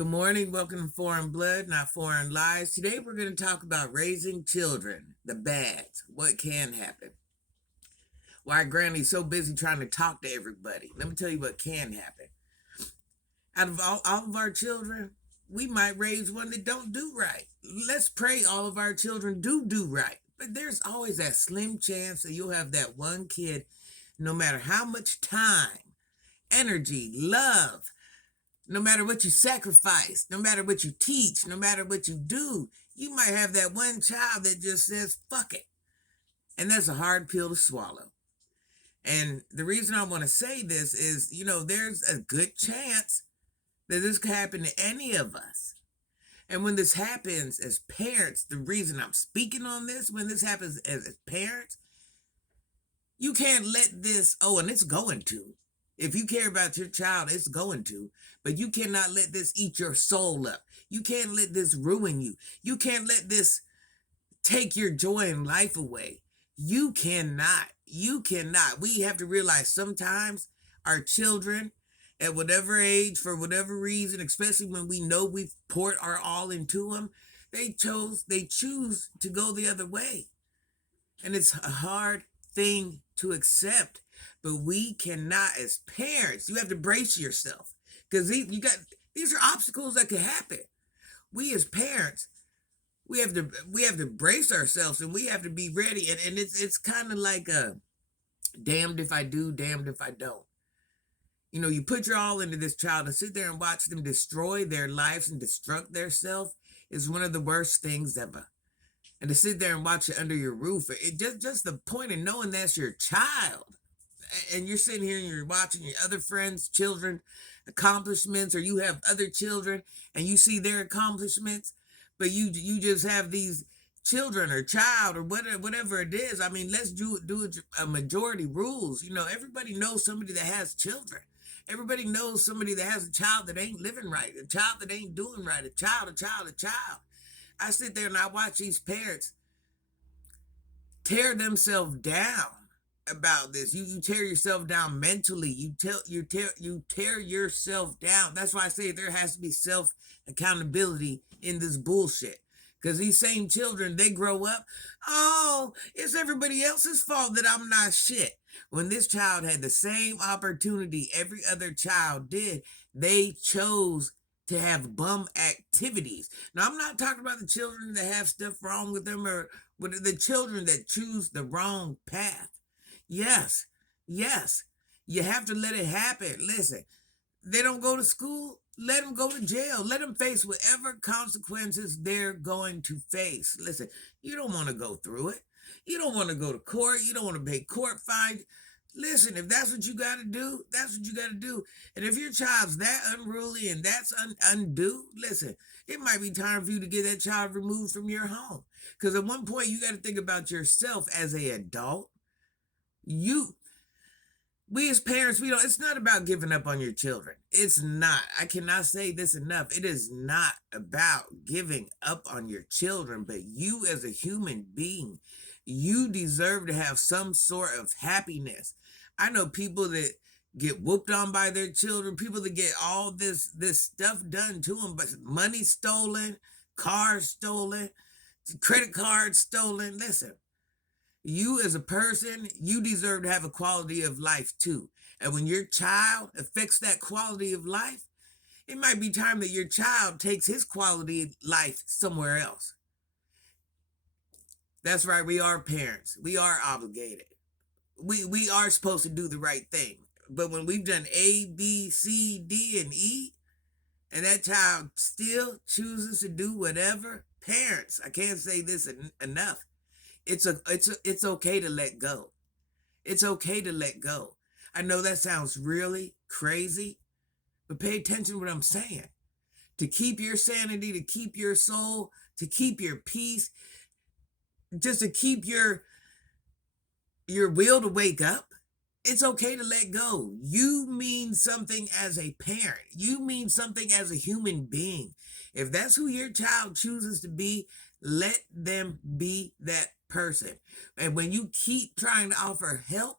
Good morning. Welcome to Foreign Blood, Not Foreign Lies. Today we're going to talk about raising children, the bads, what can happen. Why Granny's so busy trying to talk to everybody. Let me tell you what can happen. Out of all of our children, we might raise one that don't do right. Let's pray all of our children do right. But there's always that slim chance that you'll have that one kid, no matter how much time, energy, love, no matter what you sacrifice, no matter what you teach, no matter what you do, you might have that one child that just says, fuck it. And that's a hard pill to swallow. And the reason I want to say this is, there's a good chance that this could happen to any of us. And when this happens as parents, the reason I'm speaking on this, when this happens as parents, you can't let this, and it's going to. If you care about your child, it's going to. But you cannot let this eat your soul up. You can't let this ruin you. You can't let this take your joy in life away. You cannot. You cannot. We have to realize sometimes our children, at whatever age, for whatever reason, especially when we know we've poured our all into them, they choose to go the other way. And it's a hard thing to accept. But we cannot, as parents, you have to brace yourself, because these are obstacles that could happen. We as parents, we have to brace ourselves, and we have to be ready. And it's kind of like a damned if I do, damned if I don't. You put your all into this child, and sit there and watch them destroy their lives and destruct themselves is one of the worst things ever. And to sit there and watch it under your roof, it just the point of knowing that's your child. And you're sitting here and you're watching your other friends' children accomplishments, or you have other children and you see their accomplishments, but you just have these children or child or whatever it is. I mean, let's do a majority rules. Everybody knows somebody that has children. Everybody knows somebody that has a child that ain't living right, a child that ain't doing right, a child. I sit there and I watch these parents tear themselves down about this. You tear yourself down mentally. You tear yourself down. That's why I say there has to be self accountability in this bullshit. Because these same children, they grow up, it's everybody else's fault that I'm not shit. When this child had the same opportunity every other child did, they chose to have bum activities. Now, I'm not talking about the children that have stuff wrong with them, or with the children that choose the wrong path. Yes, you have to let it happen. Listen, they don't go to school, let them go to jail. Let them face whatever consequences they're going to face. Listen, you don't want to go through it. You don't want to go to court. You don't want to pay court fines. Listen, if that's what you got to do, that's what you got to do. And if your child's that unruly and that's undue, listen, it might be time for you to get that child removed from your home. Because at one point, you got to think about yourself as an adult. We as parents, it's not about giving up on your children. It's not. I cannot say this enough. It is not about giving up on your children, but you as a human being, you deserve to have some sort of happiness. I know people that get whooped on by their children, people that get all this stuff done to them, but money stolen, cars stolen, credit cards stolen. Listen, you as a person, you deserve to have a quality of life too. And when your child affects that quality of life, it might be time that your child takes his quality of life somewhere else. That's right, we are parents. We are obligated. We are supposed to do the right thing. But when we've done A, B, C, D, and E, and that child still chooses to do whatever, parents, I can't say this enough. It's okay to let go. It's okay to let go. I know that sounds really crazy, but pay attention to what I'm saying. To keep your sanity, to keep your soul, to keep your peace, just to keep your will to wake up, it's okay to let go. You mean something as a parent. You mean something as a human being. If that's who your child chooses to be, let them be that person. And when you keep trying to offer help,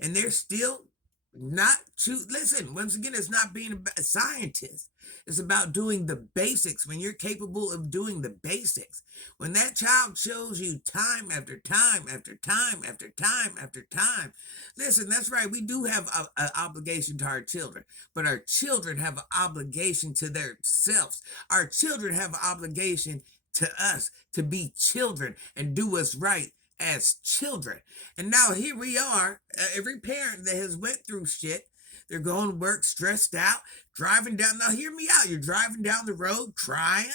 and they're still Not to listen, once again, it's not being a scientist. It's about doing the basics. When you're capable of doing the basics, when that child shows you time after time after time after time after time, listen, that's right, we do have an obligation to our children, but our children have an obligation to themselves. Our children have an obligation to us to be children and do what's right as children. And now here we are, every parent that has went through shit, they're going to work stressed out, driving down. Now hear me out. You're driving down the road crying,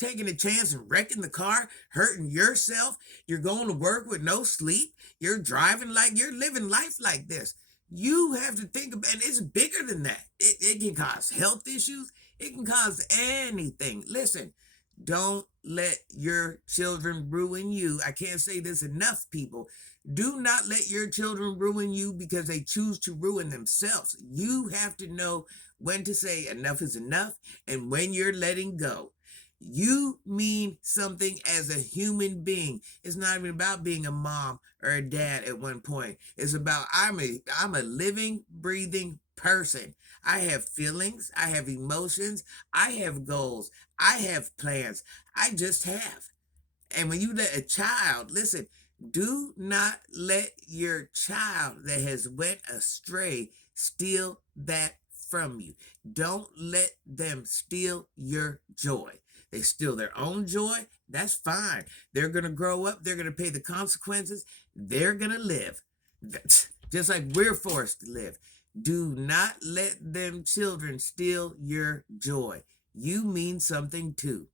taking a chance and wrecking the car, hurting yourself. You're going to work with no sleep. You're driving like you're living life like this. You have to think about, and it's bigger than that. It can cause health issues. It can cause anything. Listen, don't let your children ruin you. I can't say this enough, people. Do not let your children ruin you because they choose to ruin themselves. You have to know when to say enough is enough and when you're letting go. You mean something as a human being. It's not even about being a mom or a dad at one point. It's about I'm a living, breathing person. I have feelings, I have emotions, I have goals, I have plans. I just have. And when you let a child, listen, do not let your child that has went astray steal that from you. Don't let them steal your joy. They steal their own joy. That's fine. They're going to grow up. They're going to pay the consequences. They're going to live just like we're forced to live. Do not let them children steal your joy. You mean something too.